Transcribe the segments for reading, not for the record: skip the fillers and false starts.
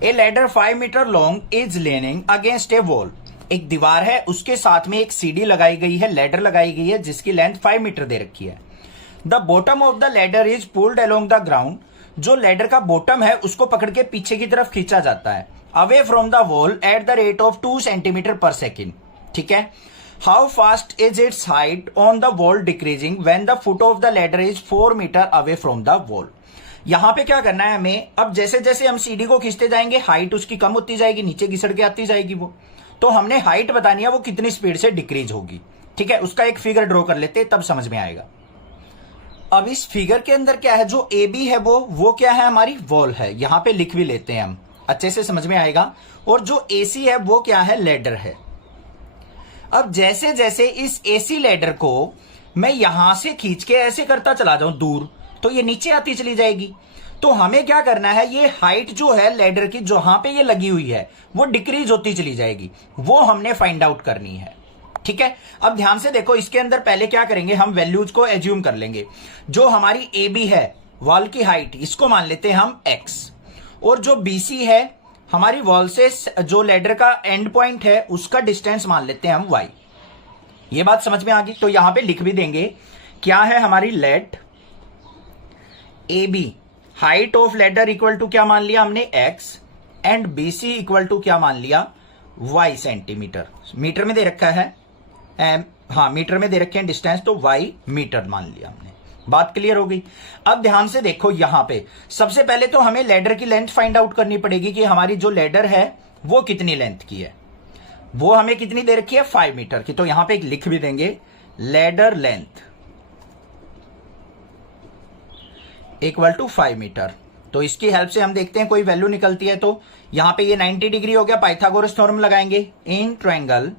A ladder 5 metre long is leaning against a wall. एक दीवार है, उसके साथ में एक सीढ़ी लगाई गई है, लेडर लगाई गई है जिसकी लेंथ 5 मीटर दे रखी है। The bottom of the ladder is pulled along the ground. जो लेडर का बॉटम है उसको पकड़ के पीछे की तरफ खींचा जाता है away from the wall at the rate of 2 centimetre per second. ठीक है। How fast is its height on the wall decreasing when the foot of the ladder is 4 metre away from the wall. यहां पे क्या करना है हमें, अब जैसे जैसे हम सीढ़ी को खींचते जाएंगे हाइट उसकी कम होती जाएगी, नीचे घिसड़ के आती जाएगी वो। तो हमने हाइट बतानी है वो कितनी स्पीड से डिक्रीज होगी। ठीक है, उसका एक फिगर ड्रॉ कर लेते हैं तब समझ में आएगा। अब इस फिगर के अंदर क्या है, जो ए बी है वो क्या है, हमारी वॉल है। यहां पे लिख भी लेते हैं हम, अच्छे से समझ में आएगा। और जो एसी है वो क्या है, लेडर है। अब जैसे जैसे इस एसी लेडर को मैं यहां से खींच के ऐसे करता चला जाऊं दूर, तो ये नीचे आती चली जाएगी। तो हमें क्या करना है, ये हाइट जो है लेडर की जहां पे ये लगी हुई है वो डिक्रीज होती चली जाएगी, वो हमने फाइंड आउट करनी है। ठीक है। अब ध्यान से देखो, इसके अंदर पहले क्या करेंगे, हम वैल्यूज को एज्यूम कर लेंगे। जो हमारी ए बी है वॉल की हाइट, इसको मान लेते हैं हम एक्स। और जो बीसी है हमारी वॉल से जो लेडर का एंड पॉइंट है उसका डिस्टेंस मान लेते हैं हम वाई। ये बात समझ में आ गई। तो यहां पे लिख भी देंगे क्या है हमारी let A B height of ladder equal to क्या मान लिया हमने X, and BC equal to क्या मान लिया वाई सेंटीमीटर। मीटर में दे रखा है, हाँ मीटर में दे रखे हैं डिस्टेंस, तो वाई मीटर मान लिया हमने। बात क्लियर हो गई। अब ध्यान से देखो, यहां पे सबसे पहले तो हमें लेडर की लेंथ फाइंड आउट करनी पड़ेगी कि हमारी जो लेडर है वो कितनी लेंथ की है। वो हमें कितनी दे रखी है, 5 मीटर की। तो यहां पे लिख भी देंगे ladder length equal to 5 metre. तो इसकी हेल्प से हम देखते हैं कोई वैल्यू निकलती है। तो यहां पे ये 90 डिग्री हो गया, पाइथागोरस थ्योरम लगाएंगे in triangle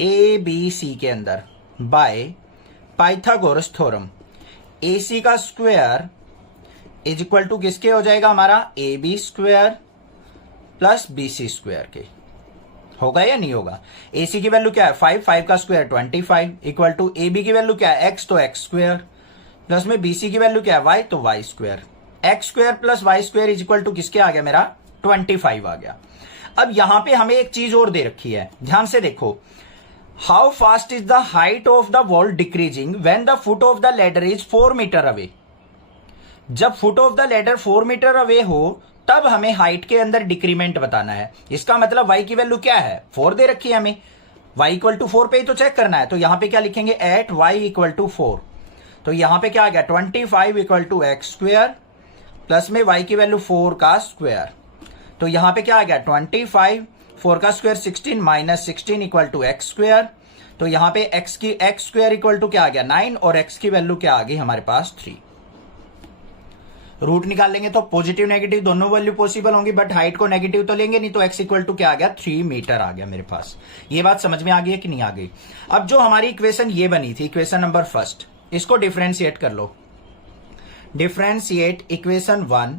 A B C के अंदर by Pythagoras theorem. A C का स्क्वायर इज इक्वल टू किसके हो जाएगा, हमारा A B square plus B C square के। होगा या नहीं होगा। ए सी की वैल्यू क्या है 5 का square 25 equal to A B की वैल्यू क्या है एक्स, तो एक्स स्क्वायर प्लस में बीसी की वैल्यू क्या है वाई, तो Y square. X square plus Y square is equal to किसके आ गया, मेरा 25 आ गया। अब यहां पे हमें एक चीज और दे रखी है, ध्यान से देखो। How fast is the height of the wall decreasing when the foot of the ladder is 4 metre away. जब foot of the ladder 4 metre away हो तब हमें हाइट के अंदर डिक्रीमेंट बताना है। इसका मतलब वाई की वैल्यू क्या है, 4 दे रखी है हमें, वाई इक्वल टू 4 पे ही तो चेक करना है। तो यहां पे क्या लिखेंगे, एट वाई इक्वल टू 4। तो यहां पे क्या आ गया 25 equal to X square plus में वाई की वैल्यू 4 का स्क्वायर। तो यहां पे क्या आ गया 25, 4 का square 16 minus 16 equal to X square. तो यहां पे एक्स स्क्वायर इक्वल टू क्या आ गया 9, और एक्स की वैल्यू क्या आ गई हमारे पास 3। रूट निकाल लेंगे तो पॉजिटिव नेगेटिव दोनों वैल्यू पॉसिबल होंगी, बट हाइट को नेगेटिव तो लेंगे नहीं। तो एक्स इक्वल टू क्या आ गया 3 मीटर आ गया मेरे पास। ये बात समझ में आ गई है कि नहीं आ गई। अब जो हमारी इक्वेशन ये बनी थी, इक्वेशन नंबर फर्स्ट, इसको डिफरेंशिएट कर लो। Differentiate equation 1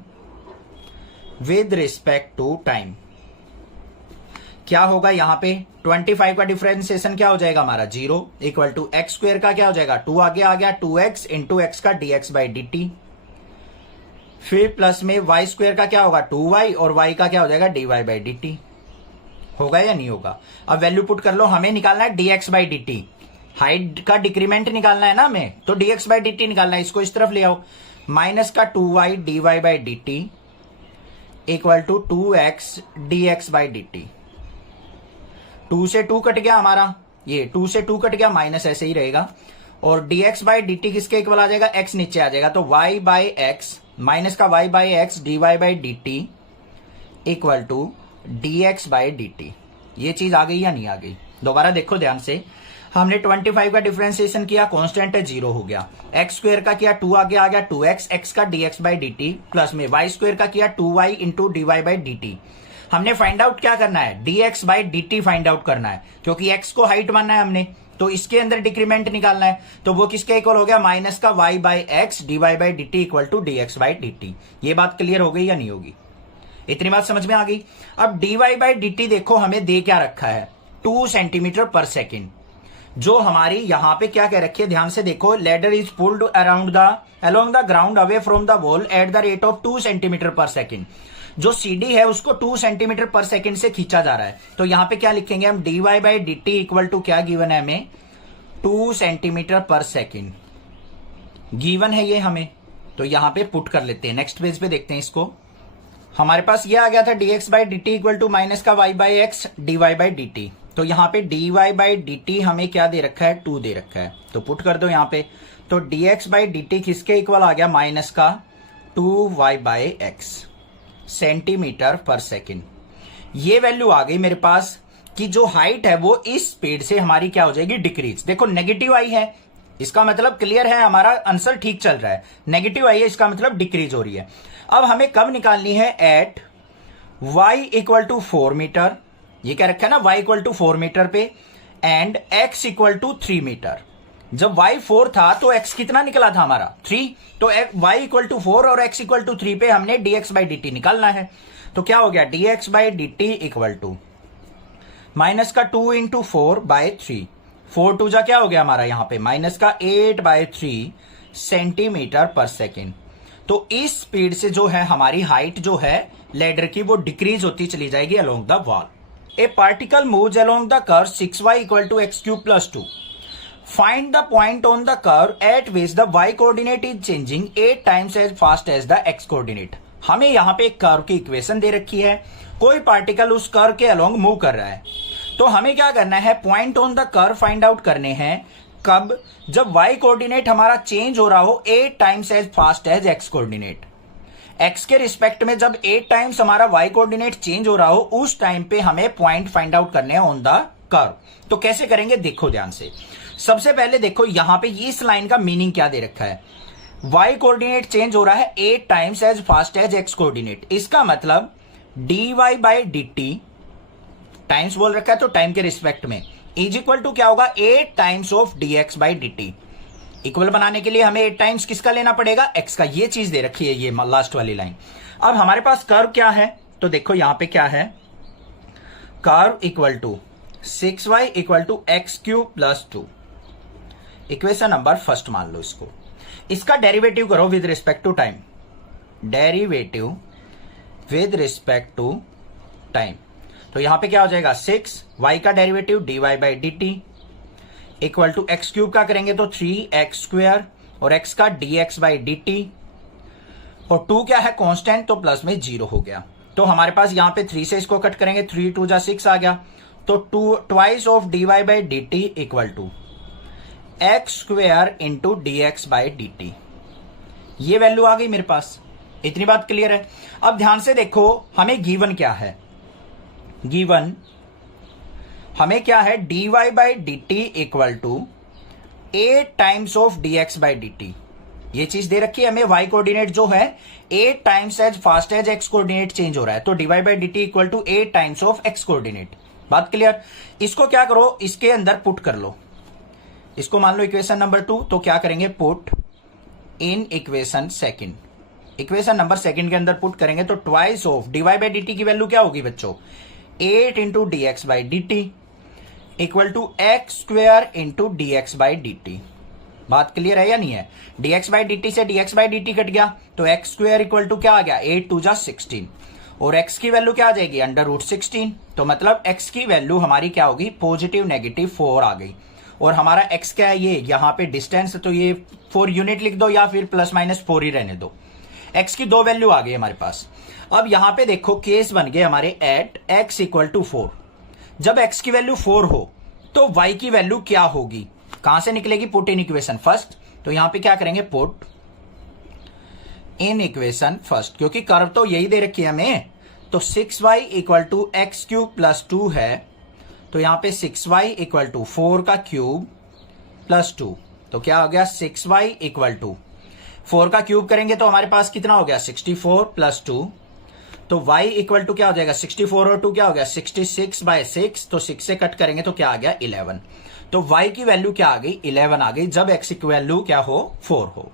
with respect to time. क्या होगा यहां पे 25 का डिफरेंशिएशन क्या हो जाएगा हमारा 0 इक्वल टू एक्स स्क्वायर का क्या हो जाएगा 2 आगे आ गया 2x इंटू एक्स का dx बाई dt। फिर प्लस में वाई स्क्वायर का क्या होगा 2y और y का क्या हो जाएगा dy बाई dt। होगा या नहीं होगा। अब वैल्यू पुट कर लो, हमें निकालना है dx बाई dt। हाइट का डिक्रीमेंट निकालना है ना हमें, तो dx बाई dt निकालना है। इसको इस तरफ ले आओ, माइनस का 2y dy by dt equal to 2x dx by dt। 2 से 2 कट गया हमारा, ये 2 से 2 कट गया, माइनस ऐसे ही रहेगा। और dx बाई dt किसके इक्वल आ जाएगा, x नीचे आ जाएगा। तो y बाई एक्स माइनस का y by X dy by dt equal to dx by dt। ये चीज आ गई या नहीं आ गई। दोबारा देखो ध्यान से, हमने 25 का डिफरेंशिएशन किया, कांस्टेंट है 0 हो गया। एक्स स्क्वायर का किया 2 आगे आ गया 2x, एक्स का dx बाई dt प्लस में वाई स्क्वायर का किया 2y into dy by dt। हमने फाइंड आउट क्या करना है, dx by dt find out करना है, क्योंकि x को हाइट मानना है हमने। तो इसके अंदर डिक्रीमेंट निकालना है, तो वो किसके इक्वल हो गया माइनस का y by X dy by dt equal to dx by dt। ये बात क्लियर हो गई या नहीं होगी। इतनी बात समझ में आ गई। अब dy बाई dt देखो हमें दे क्या रखा है 2 सेंटीमीटर पर सेकेंड। जो हमारी यहां पे क्या कह रखी है, ध्यान से देखो, ladder is pulled along the ground away from the wall at the rate of 2 centimetre per second. जो CD है उसको 2 सेंटीमीटर पर सेकेंड से खींचा जा रहा है। तो यहां पे क्या लिखेंगे हम, dy by D T equal to क्या गिवन है हमें, 2 सेंटीमीटर पर सेकेंड गिवन है ये हमें। तो यहां पे पुट कर लेते हैं, नेक्स्ट पेज पे देखते हैं इसको। हमारे पास ये आ गया था dx by D T equal to minus का y by X dy by D T. तो यहां पे dy बाई डी टी हमें क्या दे रखा है, 2 दे रखा है, तो पुट कर दो यहां पे। तो dx बाई डी टी किसके इक्वल आ गया, माइनस का 2y by x centimetre per second. ये वैल्यू आ गई मेरे पास कि जो हाइट है वो इस स्पीड से हमारी क्या हो जाएगी, डिक्रीज। देखो नेगेटिव आई है, इसका मतलब क्लियर है, हमारा आंसर ठीक चल रहा है। नेगेटिव आई है, इसका मतलब डिक्रीज हो रही है। अब हमें कब निकालनी है, at y equal to 4 metre, ये क्या रखा है ना, y इक्वल टू 4 मीटर पे, and x equal to 3 metre. जब y 4 था तो x कितना निकला था हमारा, 3। तो y इक्वल टू 4 और x इक्वल टू 3 पे हमने dx बाई डी टी निकालना है। तो क्या हो गया, dx by D T equal to minus का 2 इंटू 4 बाई 3, 4 टू जा क्या हो गया हमारा यहाँ पे, माइनस का 8 बाई 3 सेंटीमीटर पर सेकेंड। तो इस स्पीड से जो है हमारी हाइट जो है लेडर की वो डिक्रीज होती चली जाएगी along the wall. A particle moves along the curve 6y equal to X cube plus 2। Find the point on the curve at which the y coordinate is changing 8 times as fast as the x coordinate. हमें यहाँ पे एक curve की equation दे रखी है, कोई particle उस curve के अलोंग मूव कर रहा है। तो हमें क्या करना है, point on the curve find out करने हैं, कब, जब y कोऑर्डिनेट हमारा चेंज हो रहा हो 8 times as fast as x coordinate. x के रिस्पेक्ट में जब 8 टाइम्स हमारा y कोऑर्डिनेट चेंज हो रहा हो उस टाइम पे हमें पॉइंट फाइंड आउट करने हैं ऑन द कर्व। तो कैसे करेंगे, देखो ध्यान से। सबसे पहले देखो यहां पे इस लाइन का मीनिंग क्या दे रखा है, y कोऑर्डिनेट चेंज हो रहा है 8 times as fast as x coordinate. इसका मतलब dy by D T, times बोल रखा है तो टाइम के रिस्पेक्ट में, इज इक्वल टू क्या होगा, 8 times of dx by D T. Equal बनाने के लिए हमें 8 टाइम्स किसका लेना पड़ेगा, x का। ये चीज दे रखी है, ये लास्ट वाली लाइन। अब हमारे पास कर्व क्या है, तो देखो यहां पे क्या है, curve equal to 6y equal to X cube plus 2। Equation number first मान लो इसको। इसका डेरिवेटिव करो with respect to time, derivative with respect to time. तो यहां पे क्या हो जाएगा, 6y का derivative dy by D T equal to X cube का करेंगे तो 3x स्क्वायर, और x का dx बाई डी टी, और 2 क्या है कांस्टेंट, तो प्लस में 0 हो गया। तो हमारे पास यहां पे 3 से इसको कट करेंगे, 3 2 जा 6 आ गया। तो 2 twice of dy by D T equal to X square into D X by D T. ये वैल्यू आ गई मेरे पास, इतनी बात क्लियर है। अब ध्यान से देखो हमें गिवन क्या है, गिवन हमें क्या है, dy by D T equal to 8 times of dx by D T. ये चीज दे रखी है हमें, y कोऑर्डिनेट जो है 8 times as fast as x coordinate change हो रहा है, तो dy by D T equal to 8 times of x coordinate. बात क्लियर। इसको क्या करो, इसके अंदर पुट कर लो, इसको मान लो इक्वेशन नंबर 2। तो क्या करेंगे, put in equation second, equation number second के अंदर पुट करेंगे तो twice of dy by D T की वैल्यू क्या होगी बच्चों, 8 into D X by D T equal to X square into D X by D T. बात clear है या नहीं है, dx बाई डी टी से dx by D T cut गया, तो एक्स स्क्वायर इक्वल टू क्या आ गया, 8 2 जा 16, और x की वैल्यू क्या आ जाएगी, अंडर रूट 16। तो मतलब x की वैल्यू हमारी क्या होगी, पॉजिटिव नेगेटिव 4 आ गई। और हमारा x क्या है, ये यहाँ पे डिस्टेंस, तो ये 4 यूनिट लिख दो या फिर प्लस माइनस 4 ही रहने दो। x की 2 वैल्यू आ गई हमारे पास। अब यहां पे देखो केस बन गए हमारे एट x इक्वल टू 4। जब x की वैल्यू 4 हो तो y की वैल्यू क्या होगी, कहां से निकलेगी, पुट इन इक्वेशन फर्स्ट। तो यहां पे क्या करेंगे, पुट इन इक्वेशन फर्स्ट, क्योंकि कर्व तो यही दे रखी है हमें। तो 6y equal to X cube plus 2 है, तो यहां पे 6y इक्वल टू 4 का क्यूब प्लस 2, तो क्या हो गया, 6y इक्वल टू 4 का क्यूब करेंगे तो हमारे पास कितना हो गया, 64 प्लस 2, तो y इक्वल टू क्या हो जाएगा, 64 और 2 क्या हो गया, 66 बाय 6, तो 6 से कट करेंगे तो क्या आ गया, 11। तो y की वैल्यू क्या आ गई, 11 आ गई, जब x की वैल्यू क्या हो, 4 हो।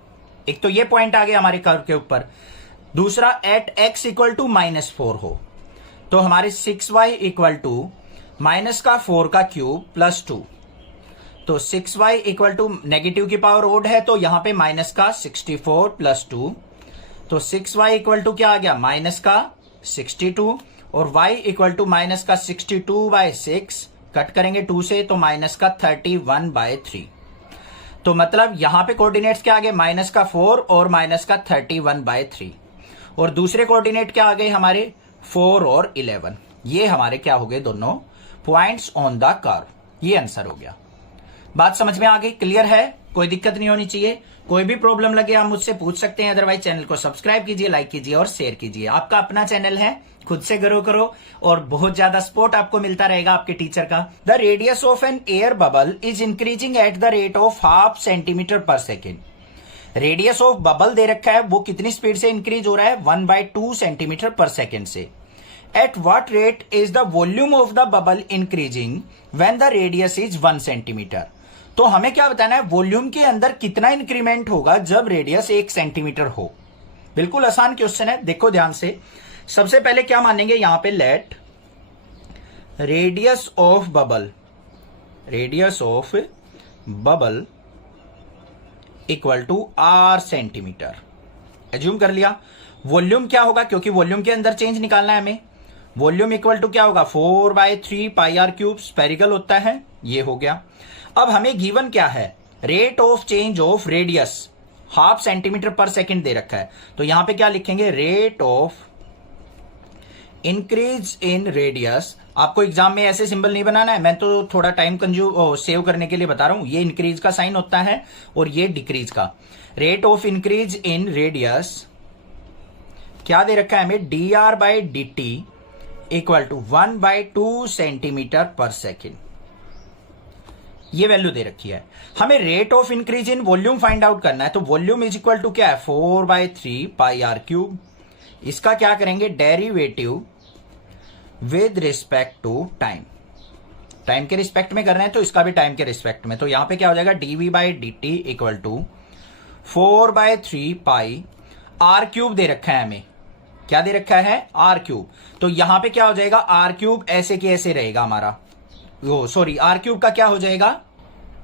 एक तो ये पॉइंट आ गया हमारे कर्व के ऊपर। दूसरा, एट x इक्वल टू -4 हो, तो हमारे 6y इक्वल टू माइनस का 4 का क्यूब प्लस 2, तो 6y इक्वल टू नेगेटिव की पावर ओड है, तो यहां पे माइनस का 64 प्लस 2, तो 6y इक्वल टू क्या आ गया, माइनस का 62 और y इक्वल टू माइनस का 62/6 कट करेंगे 2 से तो माइनस का 31/3। तो मतलब यहां पे कोऑर्डिनेट्स क्या आ गए, माइनस का 4 और माइनस का 31/3। और दूसरे कोऑर्डिनेट क्या आ गए हमारे, 4 और 11। ये हमारे क्या हो गए, दोनों पॉइंट्स ऑन द कर्व। ये आंसर हो गया। बात समझ में आ गई, क्लियर है, कोई दिक्कत नहीं होनी चाहिए। कोई भी प्रॉब्लम लगे आप मुझसे पूछ सकते हैं, अदरवाइज चैनल को सब्सक्राइब कीजिए, लाइक कीजिए और शेयर कीजिए। आपका अपना चैनल है, खुद से ग्रो करो और बहुत ज्यादा सपोर्ट आपको मिलता रहेगा आपके टीचर का। The radius of an air bubble is increasing at the rate of 0.5 centimetre per second. Radius of bubble दे रखा है, वो कितनी स्पीड से इंक्रीज हो रहा है, 1/2 सेंटीमीटर पर सेकेंड से। At what rate is the volume of the bubble increasing when the radius is 1 centimetre. तो हमें क्या बताना है, वॉल्यूम के अंदर कितना इंक्रीमेंट होगा जब रेडियस 1 सेंटीमीटर हो। बिल्कुल आसान क्वेश्चन है, देखो ध्यान से। सबसे पहले क्या मानेंगे यहां पे, let radius of bubble equal to r centimetre. Assume कर लिया। वॉल्यूम क्या होगा, क्योंकि वॉल्यूम के अंदर चेंज निकालना है हमें। वॉल्यूम इक्वल टू क्या होगा, 4/3 πr3, स्पेरिकल होता है, ये हो गया। अब हमें गिवन क्या है, rate of change of radius 0.5 centimetre per second दे रखा है। तो यहां पे क्या लिखेंगे, rate of increase in radius. आपको एग्जाम में ऐसे सिंबल नहीं बनाना है, मैं तो थोड़ा टाइम सेव करने के लिए बता रहा हूं। ये इंक्रीज का साइन होता है और ये डिक्रीज का। Rate of increase in radius क्या दे रखा है हमें, dr/dt equal to 1/2 centimetre per second. ये वैल्यू दे रखी है। हमें rate of increase in volume find out करना है। तो वॉल्यूम इज इक्वल टू क्या है, 4/3 πr3। इसका क्या करेंगे, derivative with respect to time. Time के रिस्पेक्ट में कर रहे हैं तो इसका भी टाइम के रिस्पेक्ट में। तो यहां पे क्या हो जाएगा, dv/dt equal to 4/3 pi r³ दे रखा है हमें। क्या दे रखा है, r³। तो यहां पे क्या हो जाएगा, r³ ऐसे के ऐसे रहेगा हमारा, r³ का क्या हो जाएगा,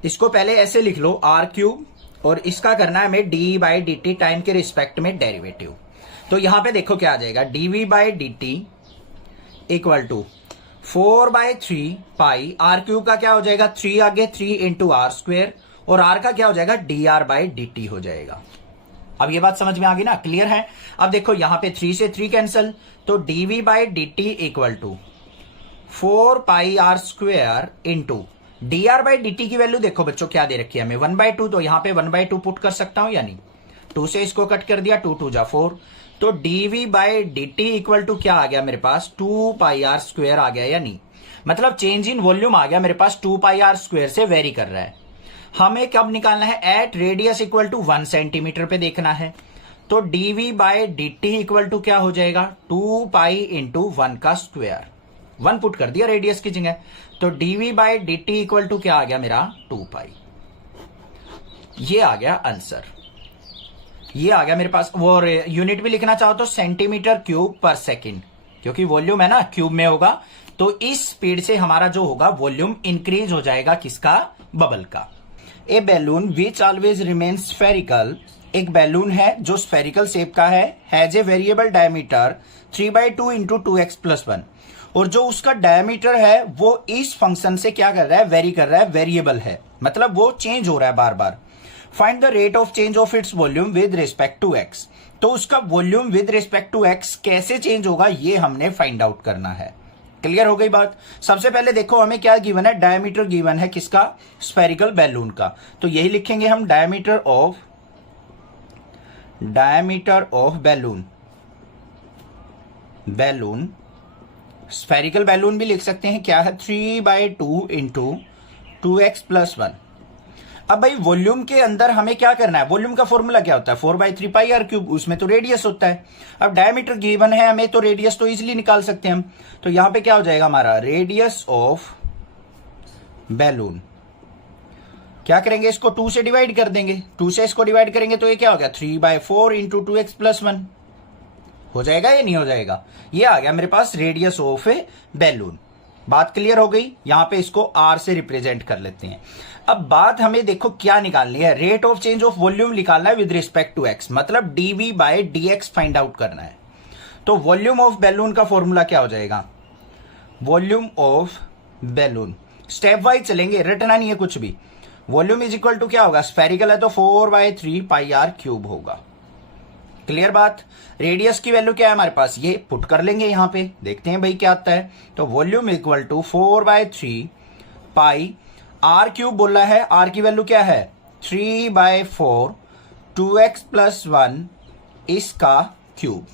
इसको पहले ऐसे लिख लो r³ और इसका करना है हमें d/dt टाइम के रिस्पेक्ट में डेरिवेटिव। तो यहां पे देखो क्या आ जाएगा, dv/dt equal to 4/3 pi r³ का क्या हो जाएगा, 3 आगे 3 इंटू r², और r का क्या हो जाएगा, dr/dt हो जाएगा। अब ये बात समझ में आ गई ना, क्लियर है। अब देखो यहां पे 3 से 3 कैंसल, तो dv/dt equal to 4 pi r² into dr/dt की वैल्यू देखो बच्चों क्या दे रखी है हमें, 1/2। तो यहां पे 1/2 पुट कर सकता हूं, यानी 2 से इसको कट कर दिया, 2 2 जा 4। तो dv/dt इक्वल टू क्या आ गया मेरे पास, 2 पाई r² आ गया, यानी मतलब चेंज इन वॉल्यूम आ गया मेरे पास, 2 पाई r² से वेरी कर रहा है। हमें कब निकालना है, at radius equal to 1 centimetre पे देखना है। तो dv/dt इक्वल टू क्या हो जाएगा, 2 पाई इंटू 1 का स्क्वायर। 1 पुट कर दिया रेडियस की जगह, तो dv/dt इक्वल टू क्या आ गया मेरा, 2 पाई। ये आ गया आंसर, ये आ गया मेरे पास। वो यूनिट भी लिखना चाहो तो सेंटीमीटर क्यूब पर सेकेंड, क्योंकि वॉल्यूम है ना, क्यूब में होगा। तो इस स्पीड से हमारा जो होगा वॉल्यूम इंक्रीज हो जाएगा, किसका, बबल का। A balloon which always remain spherical, एक बैलून है जो स्फेरिकल शेप का है, has a variable diameter 3/2 into 2x+1, और जो उसका डायमीटर है वो इस फंक्शन से क्या कर रहा है, वेरी कर रहा है, वेरिएबल है, मतलब वो चेंज हो रहा है बार बार। Find the rate of change of its volume with respect to x। तो उसका volume with respect to x कैसे चेंज होगा, ये हमने फाइंड आउट करना है। क्लियर हो गई बात। सबसे पहले देखो हमें क्या गिवन है, डायमीटर गिवन है किसका, स्फेरिकल बैलून का। तो यही लिखेंगे हम, diameter of balloon spherical balloon भी लिख सकते हैं, क्या है, 3/2 इंटू 2x+1। अब भाई वॉल्यूम के अंदर हमें क्या करना है, वॉल्यूम का फॉर्मूला क्या होता है, 4/3 पाई r³, उसमें तो रेडियस होता है। अब डायमीटर गिवन है हमें, तो रेडियस तो इजीली निकाल सकते हैं हम। तो यहां पे क्या हो जाएगा हमारा, रेडियस ऑफ बैलून, क्या करेंगे, इसको 2 से डिवाइड कर देंगे, 2 से इसको डिवाइड करेंगे तो ये क्या हो गया, 3/4 इंटू 2x+1 हो जाएगा या नहीं हो जाएगा। ये आ गया मेरे पास रेडियस ऑफ ए बैलून। बात क्लियर हो गई। यहां पे इसको r से रिप्रेजेंट कर लेते हैं। अब बात हमें देखो क्या निकालनी है, rate of change of volume निकालना है विद रिस्पेक्ट टू x, मतलब dv/dx फाइंड आउट करना है। तो वॉल्यूम ऑफ बैलून का फॉर्मूला क्या हो जाएगा, volume of balloon, step wise चलेंगे, रटना नहीं है कुछ भी। वॉल्यूम इज इक्वल टू क्या होगा, स्फेरिकल है तो 4/3 पाई आर क्यूब होगा। क्लियर बात। रेडियस की वैल्यू क्या है हमारे पास, ये पुट कर लेंगे यहां पे, देखते हैं भाई क्या आता है। तो volume equal to 4/3 pi R cube बोला है, आर की वैल्यू क्या है 3/4 2x + 1 इसका क्यूब।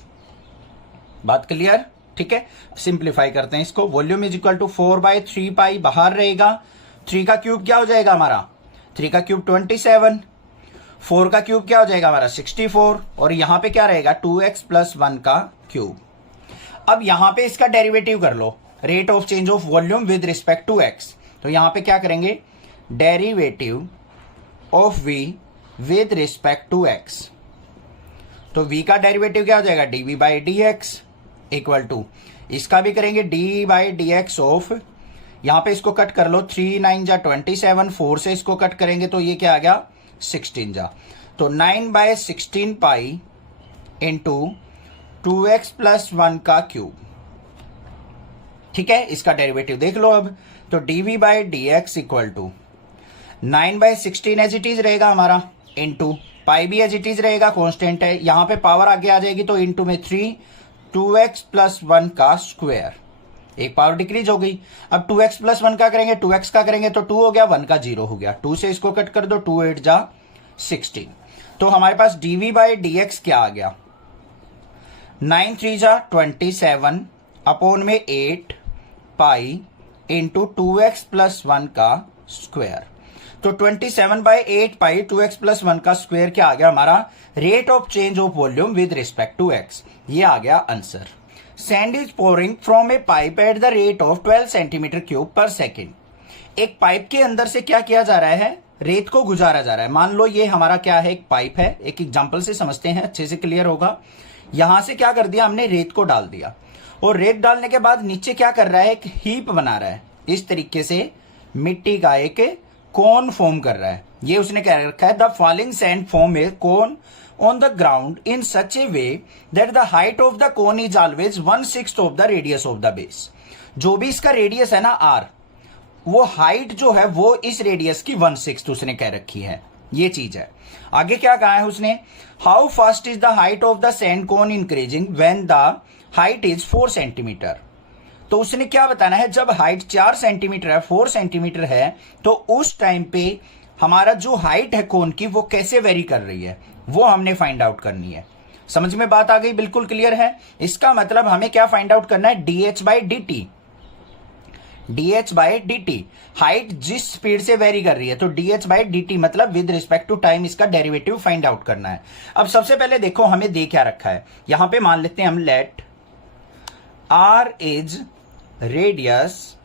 बात क्लियर, ठीक है। सिंप्लीफाई करते हैं इसको। वॉल्यूम इज इक्वल टू 4/3 पाई बाहर रहेगा, 3 का क्यूब क्या हो जाएगा हमारा, 3 का क्यूब 27, 4 का क्यूब क्या हो जाएगा हमारा 64, और यहां पे क्या रहेगा 2x + 1 का क्यूब। अब यहां पे इसका डेरिवेटिव कर लो, rate of change of volume with respect to x। तो यहां पे क्या करेंगे, derivative of v with respect to x। तो v का डेरिवेटिव क्या हो जाएगा dv/dx इक्वल टू, इसका भी करेंगे d/dx ऑफ, यहां पे इसको कट कर लो, 3 9 जा 27, 4 से इसको कट करेंगे तो ये क्या आ गया 16 जा, तो 9/16 पाई इंटू 2x + 1 का क्यूब। ठीक है, इसका डेरिवेटिव देख लो अब। तो dv/dx equal to 9/16 as it is रहेगा हमारा, इंटू पाई भी एज इट इज रहेगा, कांस्टेंट है, यहां पे पावर आगे आ जाएगी तो इंटू में 3 2x + 1 का स्क्वायर, एक पावर डिक्रीज हो गई। अब 2x + 1 का करेंगे, 2x का करेंगे तो 2 हो गया, 1 का 0 हो गया, 2 से इसको कट कर दो, 2 8 जा 16। तो हमारे पास dv/dx क्या आ गया, 9 3 जा 27 अपॉन में 8 पाई इंटू 2x + 1 का स्क्वायर। तो 27/8 पाई 2x + 1 का स्क्वायर क्या आ गया हमारा, rate of change of volume with respect to x। ये आ गया answer. Sand is pouring from a pipe at the rate of 12 cm³ पर सेकेंड। एक पाइप के अंदर से क्या किया जा रहा है, रेत को गुजारा जा रहा है। मान लो ये हमारा क्या है, एक पाइप है, एक एग्जांपल से समझते हैं, अच्छे से क्लियर होगा। यहां से क्या कर दिया हमने, रेत को डाल दिया, और रेत डालने के बाद नीचे क्या कर रहा है, एक हीप बना रहा है, इस तरीके से मिट्टी का एक कोन फॉर्म कर रहा है। ये उसने क्या रखा है, the falling sand form A cone on the ground in such a way that the height of the cone is always 1/6 of the radius of the base। जो भी इसका रेडियस है ना r, वो हाइट जो है वो इस रेडियस की 1/6 उसने कह रखी है, ये चीज है। आगे क्या कहा है उसने, how fast is the height of the sand cone increasing when the height is 4 cm। तो उसने क्या बताना है, जब हाइट 4 cm है, 4 cm है, तो उस टाइम पे हमारा जो हाइट है कोन की वो कैसे वेरी कर रही है, वो हमने फाइंड आउट करनी है। समझ में बात आ गई, बिल्कुल क्लियर है। इसका मतलब हमें क्या फाइंड आउट करना है, dh/dt। dh/dt हाइट जिस स्पीड से वेरी कर रही है, तो dh/dt मतलब विद रिस्पेक्ट टू टाइम इसका डेरिवेटिव फाइंड आउट करना है। अब सबसे पहले देखो हमें दे क्या रखा है, यहां पे मान लेते हैं हम, let r is radius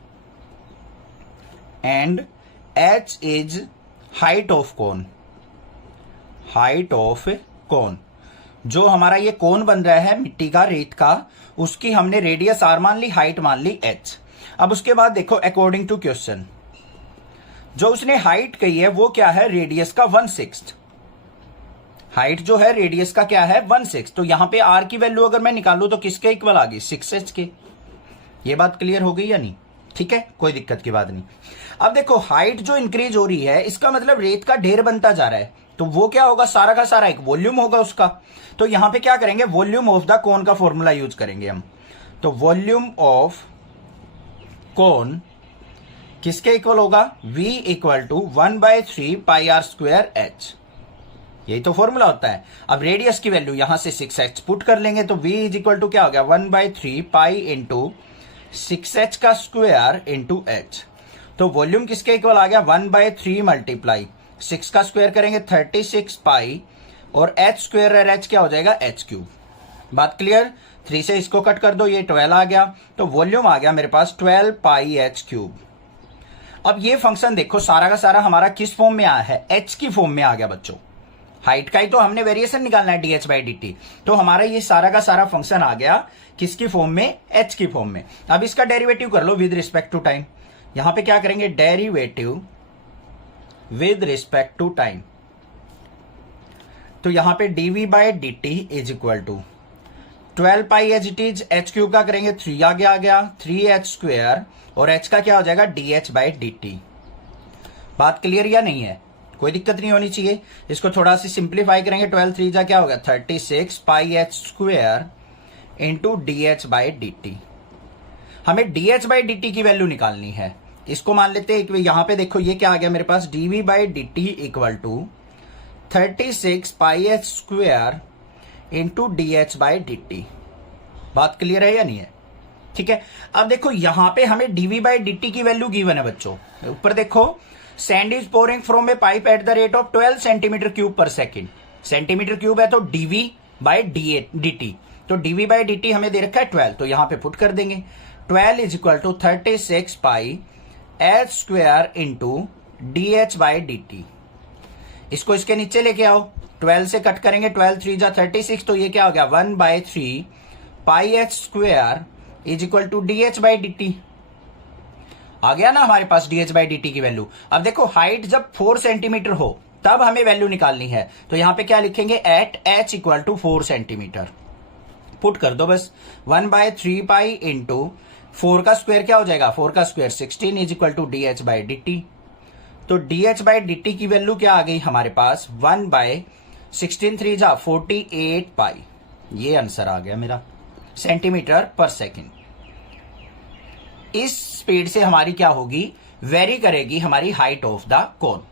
and h is height of cone. Height of cone, जो हमारा ये कोन बन रहा है मिट्टी का, रेत का, उसकी हमने रेडियस r मान ली, हाइट मान ली h। अब उसके बाद देखो अकॉर्डिंग टू क्वेश्चन, जो उसने हाइट कही है वो क्या है, रेडियस का 1/6। हाइट जो है रेडियस का क्या है 1/6। तो यहां पे r की वैल्यू अगर मैं निकालू तो किसके इक्वल आ गई, 6h के। ये बात क्लियर हो गई या नहीं, ठीक है, कोई दिक्कत की बात नहीं। अब देखो हाइट जो इंक्रीज हो रही है, इसका मतलब रेत का ढेर बनता जा रहा है, तो वो क्या होगा, सारा का सारा एक वॉल्यूम होगा उसका। तो यहां पे क्या करेंगे, वॉल्यूम ऑफ द कोन का फॉर्मूला यूज करेंगे हम। तो वॉल्यूम ऑफ कोन किसके इक्वल होगा, v equal to 1/3 pi r square h। यही तो फॉर्मूला होता है। अब रेडियस की वैल्यू यहां से 6h पुट कर लेंगे, तो v इज इक्वल टू क्या हो गया, 1/3 पाई इंटू 6h का स्क्वायर इंटू h। तो वॉल्यूम किसके इक्वल आ गया, 1/3 मल्टीप्लाई 6 का स्क्वायर करेंगे 36 पाई, और h स्क्वायर और h क्या हो जाएगा, h³। बात क्लियर। 3 से इसको कट कर दो, ये 12 आ गया, तो वॉल्यूम आ गया मेरे पास 12 पाई h³। अब ये फंक्शन देखो सारा का सारा हमारा किस फॉर्म में आया है, h की फॉर्म में आ गया बच्चों। हाइट का ही तो हमने वेरिएशन निकालना है dh/dt, तो हमारा ये सारा का सारा फंक्शन आ गया किसकी फॉर्म में, h की फॉर्म में। अब इसका डेरिवेटिव कर लो विद रिस्पेक्ट टू टाइम। यहां पे क्या करेंगे, derivative with respect to time. तो यहां पे dv/dt is equal to 12 pi h it is, h cube का करेंगे 3 आगे आ गया 3h स्क्वायर, और h का क्या हो जाएगा dh बाई dt। बात क्लियर या नहीं है? कोई दिक्कत नहीं होनी चाहिए। इसको थोड़ा सी सिंप्लीफाई करेंगे, 12 3 जा क्या होगा 36 pi H square into dh by dt। हमें dh बाई dt की वैल्यू निकालनी है। इसको मान लेते हैं, यहां पे देखो ये क्या आ गया मेरे पास, dv by dt equal to 36 pi H square into dh by dt। बात क्लियर है या नहीं है? ठीक है। अब देखो यहां पे हमें dv बाई dt की वैल्यू गिवन है बच्चों। ऊपर देखो, sand is pouring from a pipe at the rate of 12 centimetre cube पर सेकेंड। सेंटीमीटर क्यूब है तो dv बाई dt, तो dv बाई dt हमें दे रखा है 12, तो यहां पे पुट कर देंगे 12 is equal to 36 pi H square into dh by dt। इसको इसके नीचे लेके आओ, 12 से कट करेंगे, 12 3 जा 36, तो ये क्या हो गया 1/3 pi H square is equal to dh by dt। आ गया ना हमारे पास dh बाई dt की वैल्यू। अब देखो हाइट जब 4 सेंटीमीटर हो तब हमें वैल्यू निकालनी है, तो यहां पे क्या लिखेंगे at h equal to 4 centimetre. Put कर दो बस, 1/3 पाई इंटू 4 का स्क्वायर क्या हो जाएगा, 4 का square 16 is equal to dh by dt। तो dh बाई dt की वैल्यू क्या आ गई हमारे पास, 1/16 3 जा 48 पाई। ये आंसर आ गया मेरा, सेंटीमीटर पर सेकेंड। इस स्पीड से हमारी क्या होगी, वेरी करेगी हमारी height of the cone.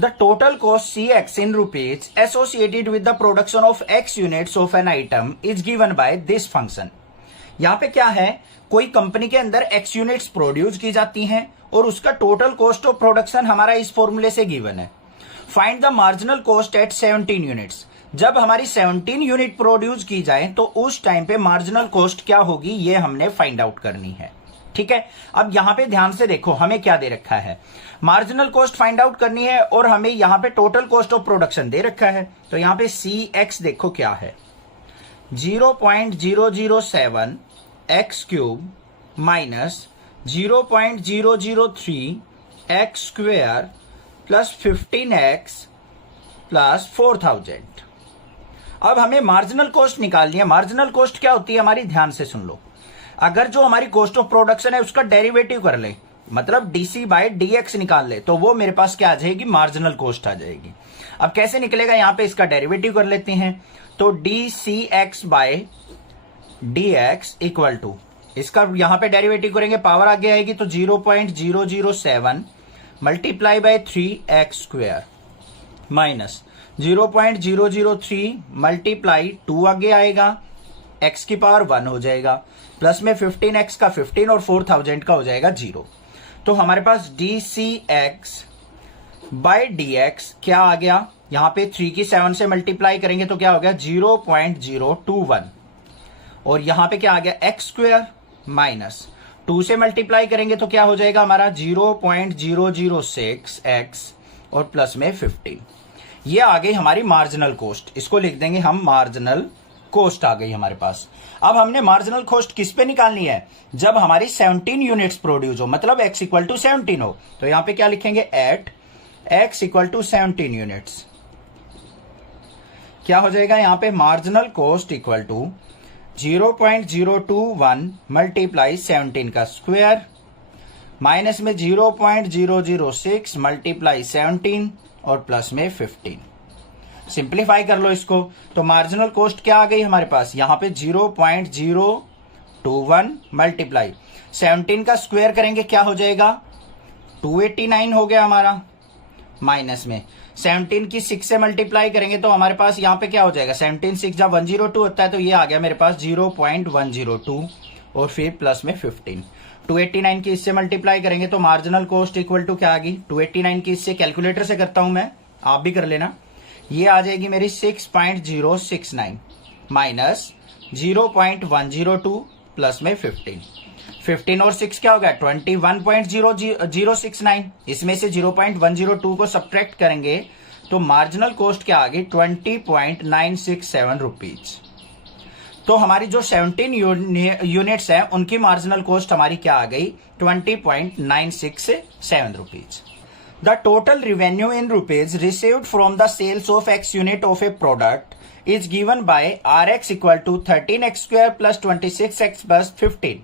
The total cost Cx in rupees associated with the production of x units of an item is given by this function। यहां पे क्या है, कोई कंपनी के अंदर x यूनिट्स प्रोड्यूस की जाती हैं और उसका टोटल कॉस्ट ऑफ प्रोडक्शन हमारा इस फॉर्मूले से गिवन है। Find the marginal cost at 17 units. जब हमारी 17 यूनिट प्रोड्यूस की जाए तो उस टाइम पे मार्जिनल कॉस्ट क्या होगी, ये हमने फाइंड आउट करनी है। ठीक है। अब यहां पे ध्यान से देखो, हमें क्या दे रखा है, मार्जिनल कॉस्ट फाइंड आउट करनी है और हमें यहां पे टोटल कॉस्ट ऑफ प्रोडक्शन दे रखा है। तो यहां पे Cx देखो क्या है, 0.007 x cube minus 0.003 x square plus 15x plus 4000। अब हमें मार्जिनल कॉस्ट निकालनी है। मार्जिनल कॉस्ट क्या होती है हमारी, ध्यान से सुन लो। अगर जो हमारी कॉस्ट ऑफ प्रोडक्शन है उसका डेरिवेटिव कर ले, मतलब डीसी बाय डीएक्स निकाल ले, तो वो मेरे पास क्या आ जाएगी, मार्जिनल कॉस्ट आ जाएगी। अब कैसे निकलेगा, यहां पे इसका डेरिवेटिव कर लेते हैं, तो dcx by dx equal to, इसका यहां पे डेरिवेटिव करेंगे, पावर आगे आएगी तो 0.007 multiply by 3x square minus 0.003 multiply 2 आगे आएगा, x की पावर 1 हो जाएगा, प्लस में 15x का 15 और 4000 का हो जाएगा 0। तो हमारे पास dcx बाय dx क्या आ गया, यहां पे 3 की 7 से मल्टीप्लाई करेंगे तो क्या हो गया 0.021, और यहां पे क्या आ गया x स्क्वायर माइनस 2 से मल्टीप्लाई करेंगे तो क्या हो जाएगा हमारा 0.006x और प्लस में 15। ये आ गई हमारी मार्जिनल कॉस्ट। इसको लिख देंगे हम, मार्जिनल कॉस्ट आ गई हमारे पास। अब हमने मार्जिनल कॉस्ट किस पे निकालनी है, जब हमारी 17 यूनिट्स प्रोड्यूस हो, मतलब x इक्वल टू 17 हो। तो यहां पे क्या लिखेंगे, at x equal to 17 units. क्या हो जाएगा यहां पे, marginal cost equal to 0.021 multiply 17 का स्क्वायर माइनस में 0.006 मल्टीप्लाई 17 और प्लस में 15। सिंप्लीफाई कर लो इसको, तो मार्जिनल कॉस्ट क्या आ गई हमारे पास, यहां पे 0.021 मल्टीप्लाई 17 का स्क्वायर करेंगे क्या हो जाएगा 289 हो गया हमारा, माइनस में 17 की 6 से मल्टीप्लाई करेंगे तो हमारे पास यहां पे क्या हो जाएगा, 17 6 जब 102 होता है तो ये आ गया मेरे पास 0.102 और फिर प्लस में 15। 289 की इससे मल्टीप्लाई करेंगे तो मार्जिनल कॉस्ट इक्वल टू क्या आ गई, 289 की इससे कैलकुलेटर से करता हूं मैं, आप भी कर लेना, ये आ जाएगी मेरी 6.069 माइनस 0.102 प्लस में 15 और 6 क्या हो गया 21.0069। इसमें से 0.102 को सब्ट्रैक्ट करेंगे तो मार्जिनल कॉस्ट क्या आ गई 20.967 रुपीज। तो हमारी जो 17 यूनिट्स हैं उनकी मार्जिनल कॉस्ट हमारी क्या आ गई 20.967 rupees. The total revenue in rupees received from the sales of x unit of a product is given by R x equal to 13x² plus 26x plus 15।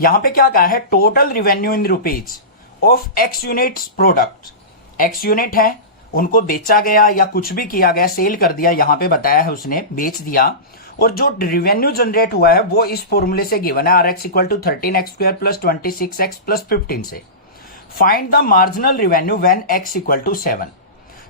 यहां पे क्या कहा है, total revenue in rupees of x units product. X unit है, उनको बेचा गया या कुछ भी किया गया, सेल कर दिया, यहां पे बताया है उसने बेच दिया, और जो रिवेन्यू जनरेट हुआ है वो इस फॉर्मूले से गिवन है, R x equal to 13x² plus 26x plus 15 से। Find the marginal revenue when x equal to 7।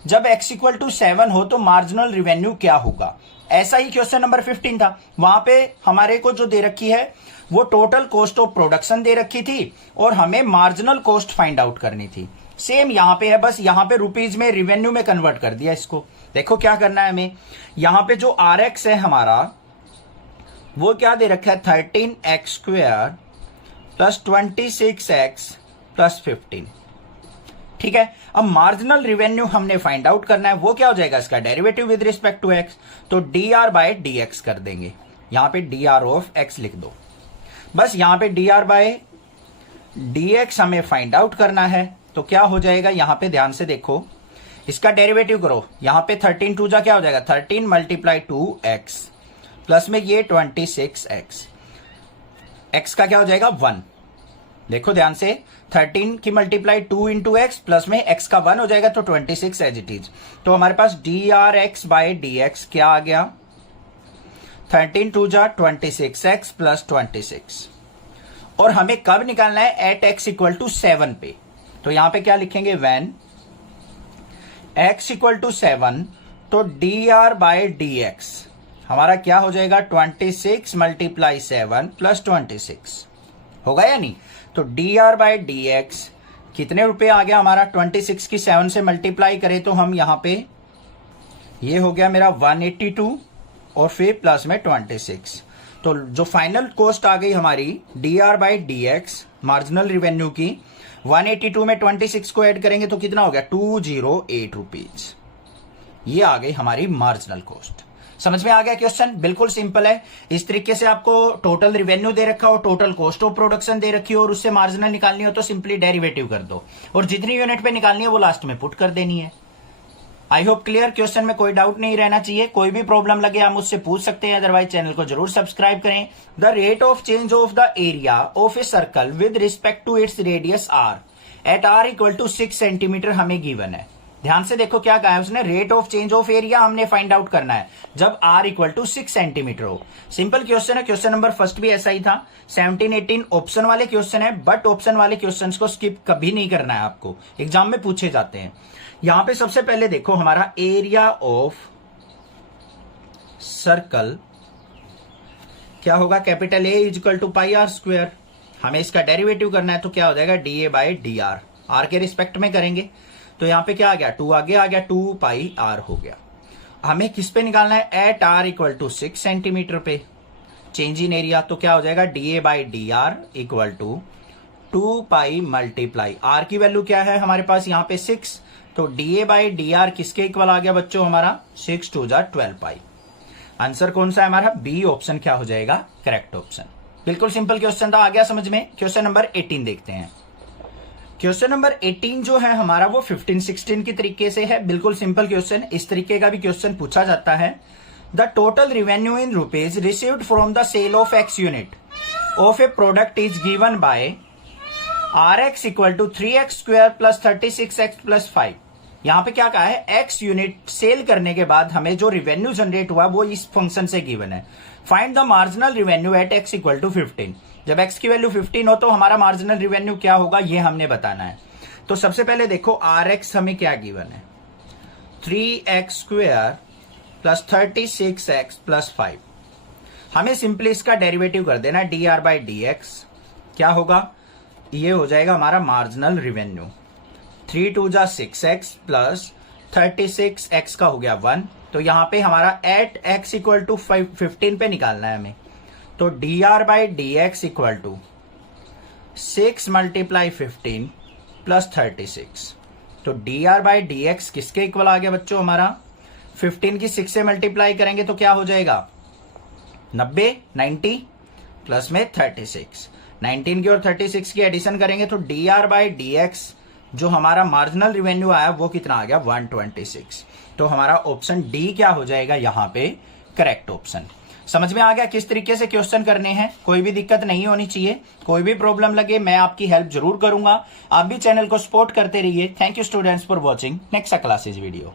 जब x इक्वल टू 7 हो तो मार्जिनल रिवेन्यू क्या होगा। ऐसा ही क्वेश्चन नंबर 15 था, वहां पे हमारे को जो दे रखी है वो टोटल कॉस्ट ऑफ प्रोडक्शन दे रखी थी और हमें मार्जिनल कॉस्ट फाइंड आउट करनी थी। सेम यहां पे है, बस यहां पे रुपीज में रिवेन्यू में कन्वर्ट कर दिया इसको। देखो क्या करना है हमें, यहां पे जो आर एक्स है हमारा वो क्या दे रखा है, 13x² प्लस 26x प्लस 15। ठीक है, अब मार्जिनल रिवेन्यू हमने फाइंड आउट करना है, वो क्या हो जाएगा, इसका derivative with respect to x, तो dr बाय dx कर देंगे। यहां पे dr ऑफ x लिख दो, बस यहां पे dr बाय dx हमें फाइंड आउट करना है। तो क्या हो जाएगा, यहां पे ध्यान से देखो, इसका डेरिवेटिव करो, यहां पे 13 2 जा क्या हो जाएगा, 13 मल्टीप्लाई 2x प्लस में ये 26x, x का क्या हो जाएगा 1। देखो ध्यान से, 13 की मल्टीप्लाई 2 इंटू एक्स प्लस में x का 1 हो जाएगा, तो 26 एज इट इज। तो हमारे पास dr(x बाय dx क्या आ गया, 13 2 जा 26x प्लस 26। और हमें कब निकालना है, एट x इक्वल टू 7 पे। तो यहां पे क्या लिखेंगे, व्हेन x इक्वल टू 7, तो dr बाय dx हमारा क्या हो जाएगा, 26 मल्टीप्लाई 7 प्लस 26 होगा या नहीं। तो dr बाय dx कितने रुपए आ गया हमारा, 26 की 7 से मल्टीप्लाई करें तो हम यहां पे ये हो गया मेरा 182 और फिर प्लस में 26। तो जो फाइनल कॉस्ट आ गई हमारी dr by dx marginal revenue की, 182 में 26 को ऐड करेंगे तो कितना हो गया, 208 रुपीज। ये आ गई हमारी मार्जिनल कॉस्ट। समझ में आ गया क्वेश्चन, बिल्कुल सिंपल है। इस तरीके से आपको टोटल रिवेन्यू दे रखा हो, टोटल कॉस्ट ऑफ प्रोडक्शन दे रखी हो और उससे मार्जिनल निकालनी हो तो सिंपली डेरिवेटिव कर दो और जितनी यूनिट पे निकालनी है वो लास्ट में पुट कर देनी है। आई होप क्लियर, क्वेश्चन में कोई डाउट नहीं रहना चाहिए। कोई भी प्रॉब्लम लगे आप मुझसे पूछ सकते हैं, अदरवाइज चैनल को जरूर सब्सक्राइब करें। The rate of change of the area of a circle with respect to its radius r at r equal to 6 centimetre हमें गिवन है। ध्यान से देखो क्या कहा है उसने, rate of change of area हमने फाइंड आउट करना है जब r इक्वल टू 6 सेंटीमीटर हो। सिंपल क्वेश्चन है, क्वेश्चन नंबर फर्स्ट भी ऐसा ही था, 17 18 ऑप्शन वाले क्वेश्चन है, बट ऑप्शन वाले क्वेश्चन को स्किप कभी नहीं करना है, आपको एग्जाम में पूछे जाते हैं। यहां पे सबसे पहले देखो हमारा एरिया ऑफ सर्कल क्या होगा, capital A is equal to pi r square. हमें इसका डेरिवेटिव करना है तो क्या हो जाएगा, dA बाय dr, r के रिस्पेक्ट में करेंगे। तो यहां पे क्या आ गया, 2 आगे आ गया, 2 पाई r हो गया। हमें किस पे निकालना है, at r equal to 6 centimetre पे चेंज इन एरिया। तो क्या हो जाएगा, dA by dr equal to 2 pi multiply r की वैल्यू क्या है हमारे पास यहाँ पे 6, तो dA बाय dr किसके इक्वल आ गया बच्चों हमारा, 6 2 जा 12 पाई। आंसर कौन सा है हमारा, बी ऑप्शन क्या हो जाएगा, करेक्ट ऑप्शन। बिल्कुल सिंपल क्वेश्चन था, आ गया समझ में। क्वेश्चन नंबर 18 देखते हैं। क्वेश्चन नंबर 18 जो है हमारा वो 15 16 की तरीके से है, बिल्कुल सिंपल क्वेश्चन। इस तरीके का भी क्वेश्चन पूछा जाता है। The total revenue in rupees received from the sale of x unit of a product is given by R x equal to 3x² plus 36x plus 5। यहां पे क्या कहा है, एक्स यूनिट सेल करने के बाद हमें जो रिवेन्यू जनरेट हुआ वो इस फंक्शन से गिवन है। Find the marginal revenue at x equal to 15। जब x की वैल्यू 15 हो तो हमारा मार्जिनल रिवेन्यू क्या होगा, ये हमने बताना है। तो सबसे पहले देखो rx हमें क्या गिवन है, 3x² प्लस 36x प्लस 5। हमें सिंपली इसका डेरिवेटिव कर देना है, dr बाय dx क्या होगा, ये हो जाएगा हमारा मार्जिनल रिवेन्यू। 3 2 जा 6x प्लस 36x का हो गया 1। तो यहां पे हमारा एट x इक्वल टू 15 पे निकालना है हमें। तो dr by dx equal to 6 multiply 15 plus 36। तो dr बाय dx किसके इक्वल आ गया बच्चों हमारा, 15 की 6 से मल्टीप्लाई करेंगे तो क्या हो जाएगा, 90 प्लस में 36। 19 की और 36 की एडिशन करेंगे तो dr बाय dx जो हमारा मार्जिनल रिवेन्यू आया वो कितना आ गया, 126। तो हमारा ऑप्शन डी क्या हो जाएगा यहाँ पे, करेक्ट ऑप्शन। समझ में आ गया किस तरीके से क्वेश्चन करने हैं, कोई भी दिक्कत नहीं होनी चाहिए, कोई भी प्रॉब्लम लगे मैं आपकी हेल्प जरूर करूंगा। आप भी चैनल को सपोर्ट करते रहिए। Thank you students for watching next classes video.